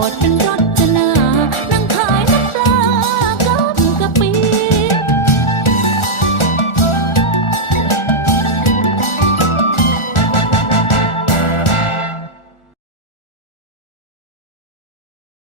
อดกัน